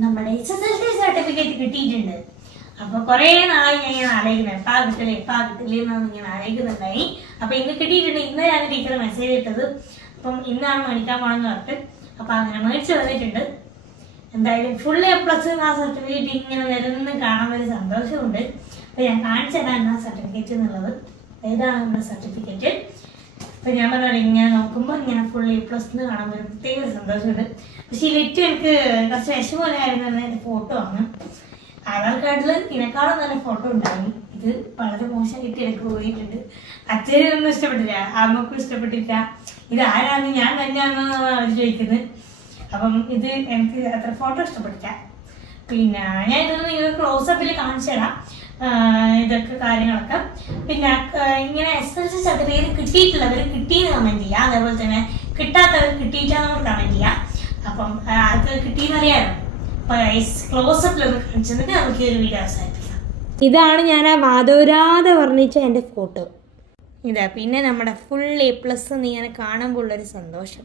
നമ്മുടെ SSLC certificate കിട്ടിയിട്ടുണ്ട്. അപ്പൊ കുറെ നാളായി ഞാൻ ഇങ്ങനെ ആലോചിക്കുന്നത് എപ്പാ കിട്ടില്ലേ എന്നാണ് ഇങ്ങനെ ആലോചിക്കുന്നുണ്ടായി. അപ്പൊ ഇന്ന് കിട്ടിയിട്ടുണ്ട്. ഇന്ന് ഞാൻ ടീച്ചർ മെസ്സേജ് ഇട്ടത്. അപ്പം ഇന്നാണ് മേടിക്കാൻ പോകണമെന്ന് പറഞ്ഞിട്ട് അപ്പൊ അങ്ങനെ മേടിച്ചു വന്നിട്ടുണ്ട്. എന്തായാലും ഫുൾ A+ ആ സർട്ടിഫിക്കറ്റ് ഇങ്ങനെ വരുന്ന കാണാൻ ഒരു സന്തോഷമുണ്ട്. അപ്പൊ ഞാൻ കാണിച്ചു തരാം ആ സർട്ടിഫിക്കറ്റ് എന്നുള്ളത്. ഏതാണ് നമ്മുടെ സർട്ടിഫിക്കറ്റ്? അപ്പൊ ഞാൻ പറഞ്ഞത് ഇങ്ങനെ നോക്കുമ്പോൾ ഇങ്ങനെ ഫുൾ A+ എന്ന് കാണുമ്പോൾ ഒരു പ്രത്യേക ഒരു സന്തോഷമുണ്ട്. പക്ഷെ ഇതിലേറ്റവും എനിക്ക് കുറച്ച് വിഷമമായ കാര്യം തന്നെ എൻ്റെ ഫോട്ടോ ആണ്. ആധാർ കാർഡിൽ ഇതിനേക്കാളും നല്ല ഫോട്ടോ ഉണ്ടാകും. ഇത് വളരെ മോശമായിട്ട് എനിക്ക് പോയിട്ടുണ്ട്. അച്ഛനൊന്നും ഇഷ്ടപ്പെട്ടില്ല, അമ്മക്കും ഇഷ്ടപ്പെട്ടില്ല. ഇത് ആരാന്ന് ഞാൻ തന്നെയാണെന്നാണ് അവർ ചോദിക്കുന്നത്. അപ്പം ഇത് എനിക്ക് അത്ര ഫോട്ടോ ഇഷ്ടപ്പെട്ടില്ല. പിന്നെ ഞാൻ ഇതൊന്ന് നിങ്ങൾ ക്ലോസപ്പിൽ കാണിച്ചു തരാം ഇതൊക്കെ കാര്യങ്ങളൊക്കെ. പിന്നെ ഇങ്ങനെ SSLC സർട്ടിഫിക്കറ്റ് കിട്ടിയിട്ടുള്ളവർ കിട്ടിയെന്ന് കമന്റ് ചെയ്യാം. അതേപോലെ തന്നെ കിട്ടാത്തവർ കിട്ടിയിട്ടാന്ന് കമന്റ് ചെയ്യാം. അപ്പം ആർക്ക് കിട്ടിയെന്ന് അറിയാലോ. അപ്പൊ ക്ലോസപ്പിലൊന്ന് കാണിച്ചിട്ട് നമുക്ക് ഈ ഒരു വീഡിയോ അവസാനിപ്പിക്കാം. ഇതാണ് ഞാൻ ആ വാദോരാതെ വർണ്ണിച്ച എൻ്റെ ഫോട്ടോ. ഇതാ പിന്നെ നമ്മുടെ ഫുൾ A+ ഇങ്ങനെ കാണുമ്പോൾ ഉള്ളൊരു സന്തോഷം.